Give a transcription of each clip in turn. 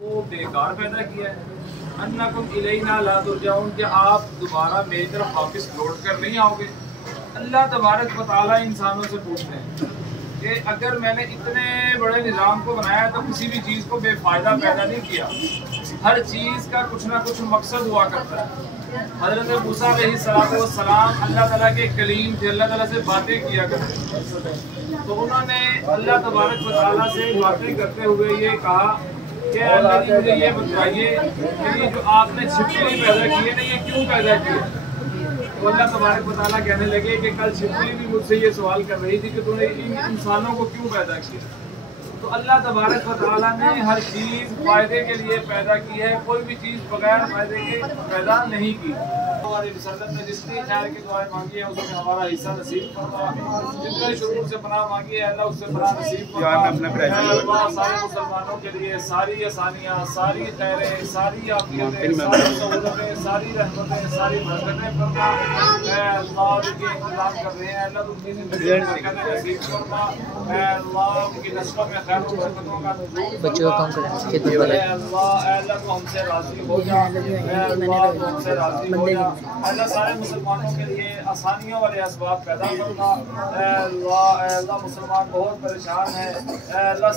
वो बेकार पैदा किया है। अन्नकुम इलैना ला तुरजाऊन, कि आप दोबारा मेरी तरफ वापस लौट कर नहीं आओगे। अल्लाह तबारक व तआला इंसानों से पूछते हैं कि अगर मैंने इतने बड़े निज़ाम को बनाया तो किसी भी चीज़ को बेफ़ायदा पैदा नहीं किया। हर चीज़ का कुछ ना कुछ मकसद हुआ करता है। हज़रत मूसा अलैहिस्सलाम अल्लाह ताला के कलीम थे, अल्लाह ताला से बातें किया करते, तो उन्होंने अल्लाह तबारक व तआला से बातें करते हुए ये कहा कि अल्लाह जी मुझे ये बताइए कि ये जो आपने छिपकली पैदा की है ना, ये क्यों पैदा की है। तो अल्लाह तबारक व तआला कहने लगे कि कल छिपकली भी मुझसे ये सवाल कर रही थी कि तूने इन इंसानों को क्यों पैदा किया। तो अल्लाह तबारक व तआला ने हर चीज़ फ़ायदे के लिए पैदा की है, कोई भी चीज़ बगैर फ़ायदे के पैदा नहीं की। हमारे मुसल्लम ने जितनी खैर की दुआएं मांगी है उसमें हमारा हिस्सा नसीब फरमा। जितने शुरू से पनाह मांगी है अल्लाह उससे पनाह नसीब फरमा। सारे मुसलमानों के लिए सारी आसानियाँ, सारी खैरें, सारी आफियतें, सारी सहूलतें, सारी रहमतें, सारी बरकतें फरमा। अल्लाह के इंतज़ाम कर रहे हैं, अल्लाह उनकी ज़िंदगी नसीब फरमा। अल्लाह उनकी नस्लों में बच्चों का काम करते हैं। अल्लाह को हमसे राज़ी हो जा, अल्लाह को हमसे राज़ी हो जा। अल्लाह सारे मुसलमानों के लिए आसानियों वाले असबाब पैदा करना। अल्लाह मुसलमान बहुत परेशान है। अल्लाह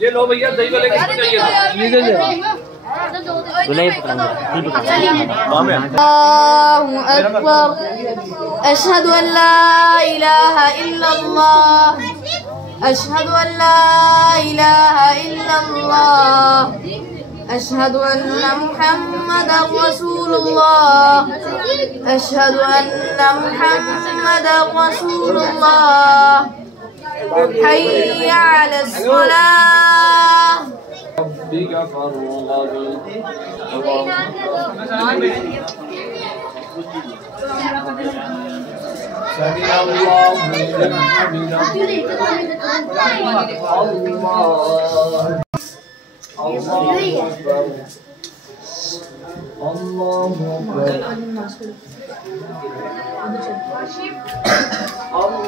ये लो भैया दही वाले किसको चाहिए? अशहदु अल्ला इलाहा इल्लल्लाह, अशहदु अल्ला इलाहा इल्लल्लाह, अशहदु अन्न मुहम्मदर रसूलुल्लाह, अशहदु अन्न मुहम्मदर रसूलुल्लाह, हय्य अलस सलाह। अल्लाह